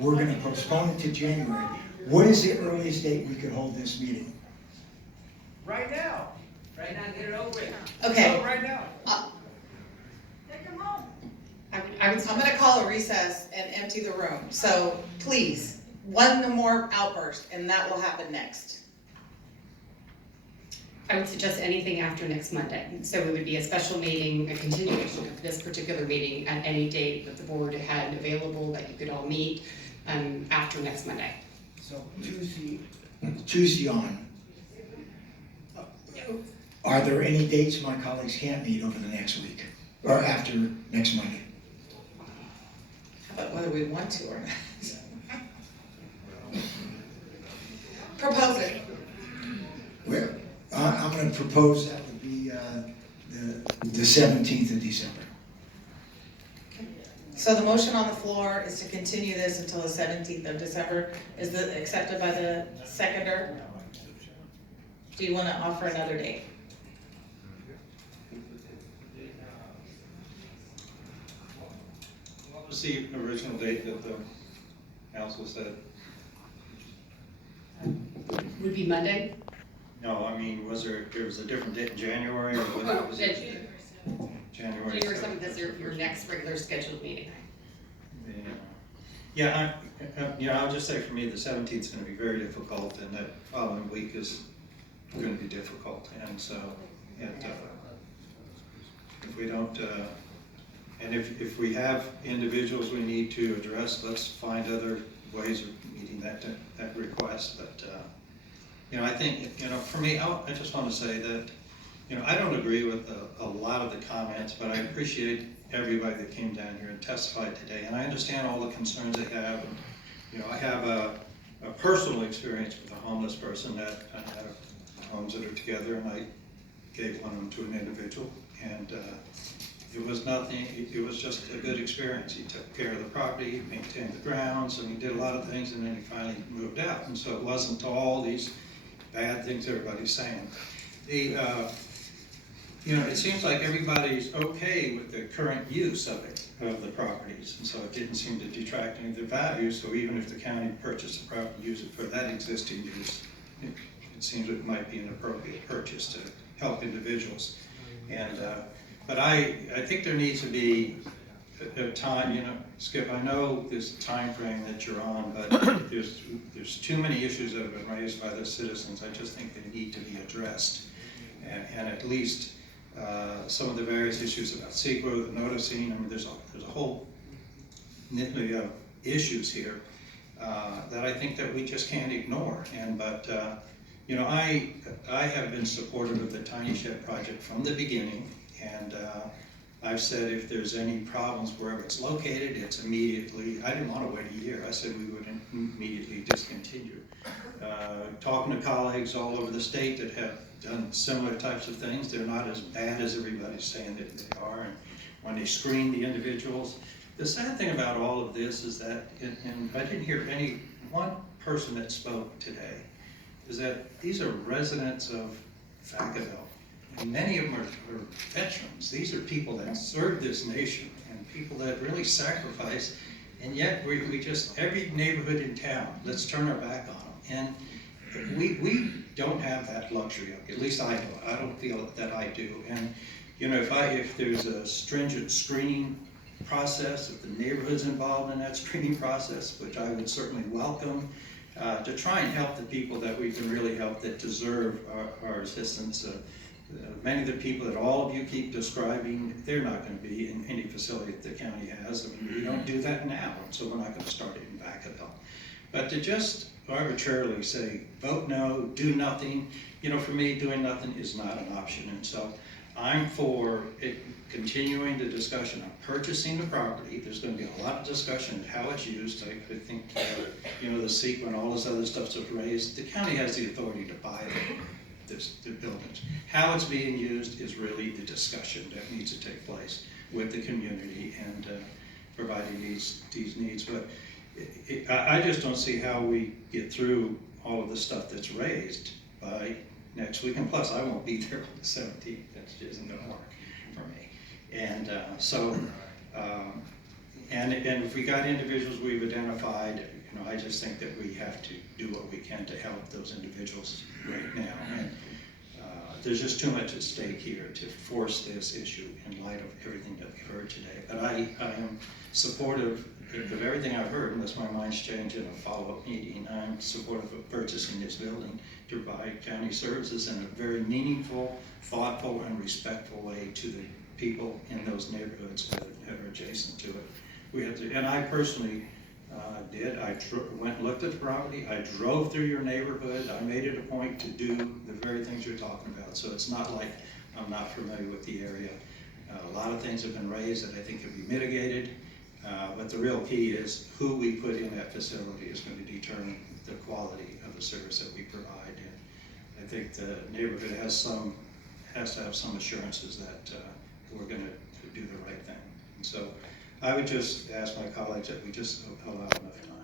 we're gonna postpone it to January. What is the earliest date we could hold this meeting? Right now. Right now, get it over with. Okay, Go right now. I'm gonna call a recess and empty the room, so please, one more outburst, and that will happen next. I would suggest anything after next Monday. So it would be a special meeting, a continuation of this particular meeting at any date that the board had available that you could all meet after next Monday. So Tuesday on. Are there any dates my colleagues can't meet over the next week, or after next Monday? How about whether we want to or not? Propose it. Well, I'm gonna propose that would be the 17th of December. So the motion on the floor is to continue this until the 17th of December. Is that accepted by the seconder? Do you wanna offer another date? What was the original date that the council said? Would be Monday? No, I mean, was there was a different date in January or what was it? January. January 7th is your next regular scheduled meeting. Yeah, I'll just say for me, the 17th is going to be very difficult, and that following week is going to be difficult, and so, if we don't, and if we have individuals we need to address, let's find other ways of meeting that request, but, I think, for me, I just want to say that, I don't agree with a lot of the comments, but I appreciate everybody that came down here and testified today, and I understand all the concerns they have. And, I have a personal experience with a homeless person that I have homes that are together, and I gave one of them to an individual, and it was nothing. It was just a good experience. He took care of the property, he maintained the grounds, and he did a lot of things, and then he finally moved out. And so it wasn't all these bad things everybody's saying. It seems like everybody's okay with the current use of the properties, and so it didn't seem to detract any of the value. So even if the county purchased the property, use it for that existing use, it seems it might be an appropriate purchase to help individuals. And but I think there needs to be a time. Skip, I know there's a time frame that you're on, but there's too many issues that have been raised by the citizens. I just think they need to be addressed, and at least. Some of the various issues about SEQA, the noticing. I mean, there's a whole litany of issues here that I think that we just can't ignore. But I have been supportive of the Tiny Shed project from the beginning, and I've said if there's any problems wherever it's located, it's immediately. I didn't want to wait a year. I said we would immediately discontinue. Talking to colleagues all over the state that have done similar types of things, they're not as bad as everybody's saying that they are. And when they screen the individuals, the sad thing about all of this is that, and I didn't hear one person that spoke today, is that these are residents of Vacaville. And many of them are veterans. These are people that served this nation and people that really sacrificed, and yet we just, every neighborhood in town, let's turn our back on them. And we don't have that luxury. At least I don't. I don't feel that I do. And if there's a stringent screening process, if the neighborhood's involved in that screening process, which I would certainly welcome, to try and help the people that we can really help that deserve our assistance. Many of the people that all of you keep describing, they're not going to be in any facility that the county has. I mean, we don't do that now, so we're not going to start it in Vacaville. But to just arbitrarily say, vote no, do nothing, for me, doing nothing is not an option. And so I'm for continuing the discussion on purchasing the property. There's going to be a lot of discussion on how it's used. I think, the SEQA and all this other stuff that's raised, the county has the authority to buy the buildings. How it's being used is really the discussion that needs to take place with the community and providing these needs. But I just don't see how we get through all of the stuff that's raised by next week. And plus, I won't be there on the 17th. That just isn't going to work for me. And And if we got individuals we've identified, you know, I just think that we have to do what we can to help those individuals right now. And there's just too much at stake here to force this issue in light of everything that we've heard today. But I am supportive of everything I've heard, unless my mind's changed in a follow-up meeting. I'm supportive of purchasing this building to provide county services in a very meaningful, thoughtful, and respectful way to the people in those neighborhoods that are adjacent to it. We have to, and I personally did. I went and looked at the property. I drove through your neighborhood. I made it a point to do the very things you're talking about. So it's not like I'm not familiar with the area. A lot of things have been raised that I think can be mitigated. But the real key is who we put in that facility is going to determine the quality of the service that we provide. And I think the neighborhood has to have some assurances that we're going to do the right thing. And so I would just ask my colleagues that we just allow enough time.